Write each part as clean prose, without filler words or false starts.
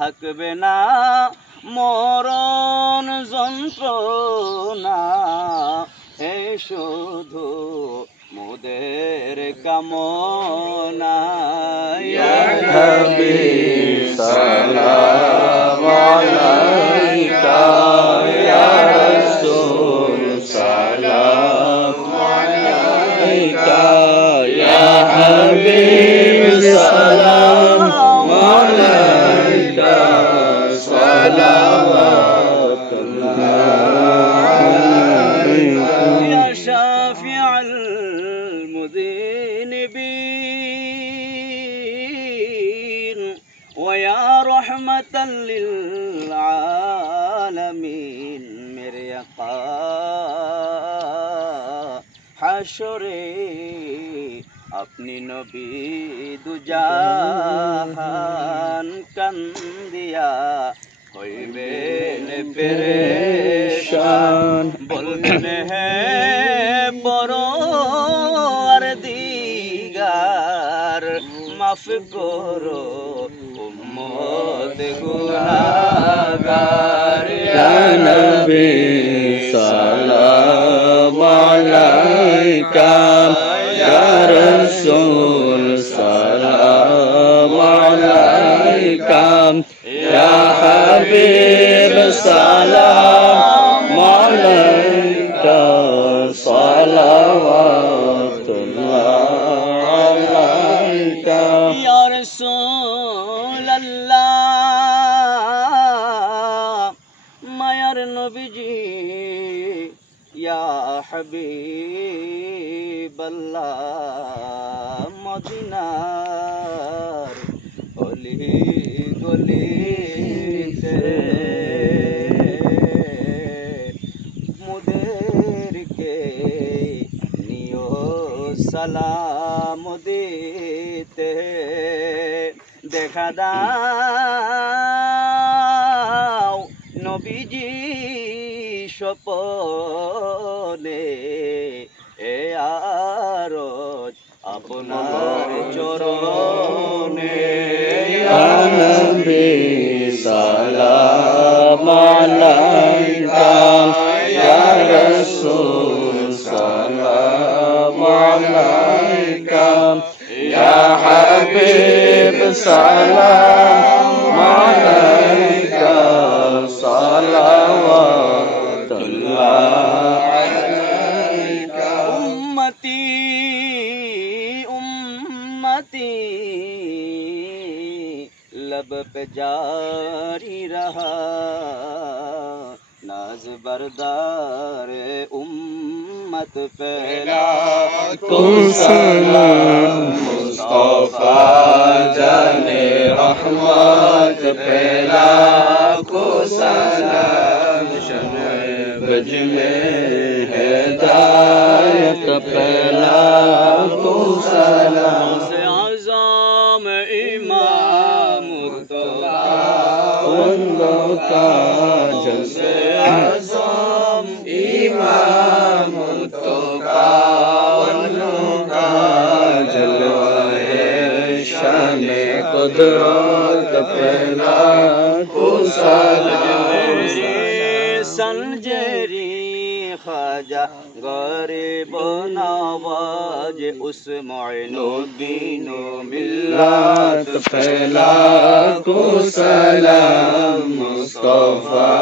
থাকবে না মরণ যন্ত্রণা, এই শুধু মোদের কামনা। ইয়া হাবিব সালাম আলাইকা, ইয়া রাসূল সালাম আলাইকা, ইয়া হাবিব সালাম আলাইকা, সালাওয়াতুল্লাহ আলাইকা। ইয়া শাফিআল মুযনিবিন ওয়া ইয়া রাহমাতাল লিল আলামিন, মেরে আকা হাশরে আপনি নবী দুজাহান কান্দিয়া হইবেন পেরেশান। বলবেন হে পরওয়ার দিগার, মাফ করো উম্মত গুনাহগার। ইয়া নবী সালাম আলাইকা, ইয়া রাসূল সালাম আলাইকা, ইয়া হাবিব সালাম আলাইকা, সালাওয়াতুল্লাহ আলাইকা। ইয়া রাসূলুল্লাহ মায়ার নবীজি, ইয়া হাবিবাল্লাহ মদিনার অলি গলিতে মুদেরকে নিও সালাম দিতে। দেখা দাও নবীজি স্বপনে, এ আরজ আপনার চরণে। ইয়া নবী সালাম আলাইকা, ইয়া রাসূল সালাম আলাইকা, ইয়া হাবিব সালাম আলাইকা, সালাওয়াতুল্লাহ আলাইকা। উম্মতি উম্মতি लब पे जारी रहा, नाज बरदार उम्मत पे लाखों सलाम, मुस्तफा जाने रहमत पे लाखों सलाम, शम्ए बज में हिदायत पे लाखों सलाम। से आज़म इमाम बंदों का जैसे आज़म इमाम का, बंदों का जलवाए शान-ए कुदरत पे लाखों सलाम। संजरी ख्वाजा गरीब नवाज उस मोइनुद्दीन मिल्लत पे लाखों सलाम, मुस्तफा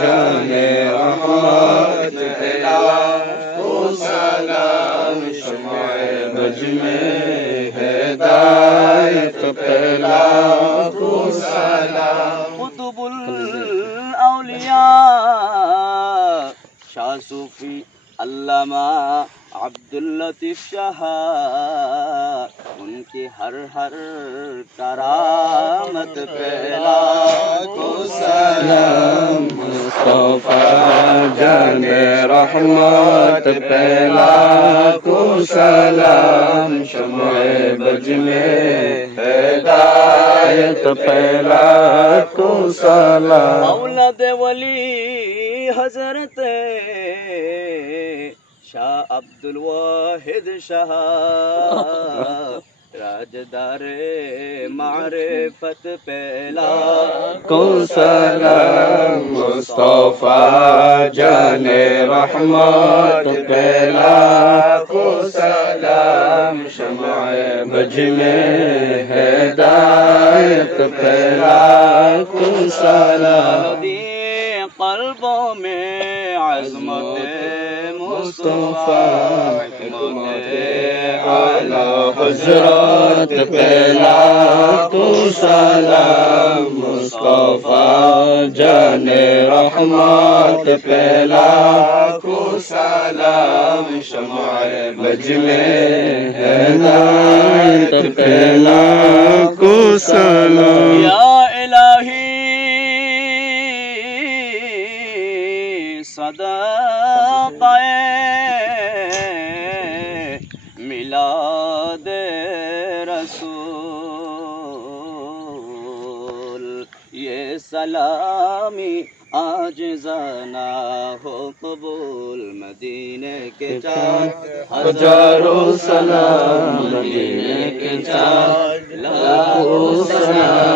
जाने रहमत पे लाखों सलाम, शम्ए बज में हिदायत पे लाखों सलाम। कुतुबुल औलिया शाह सूफी अल्लामा अब्दुल लतीफ शाह, उनकी हर हर करामत पे लाखों सलाम, मुस्तफा जाने रहमत पे लाखों सलाम, शम्ए बज में हिदायत पे लाखों सलाम। औलाद वली हजरत शाह अब्दुल वाहिद शाह, राजदारे मारिफत पे को सलाम मुस्तफा जाने रहमत पे लाखों सलाम शमाए बज में हिदायत पे लाखों सलाम कल्बों में अज़मत मुस्तफा आला हजरत पे लाखों सलाम मुस्तफा जाने रहमत पे लाखों सलाम शमाए बज में हिदायत पे लाखों सलाम या इलाही सदाक़ाए मिलाद रसूल ये सलामी आज जाना हो कबूल मदीने के चार हजारों सलाम मदीने के चार लाखों सलाम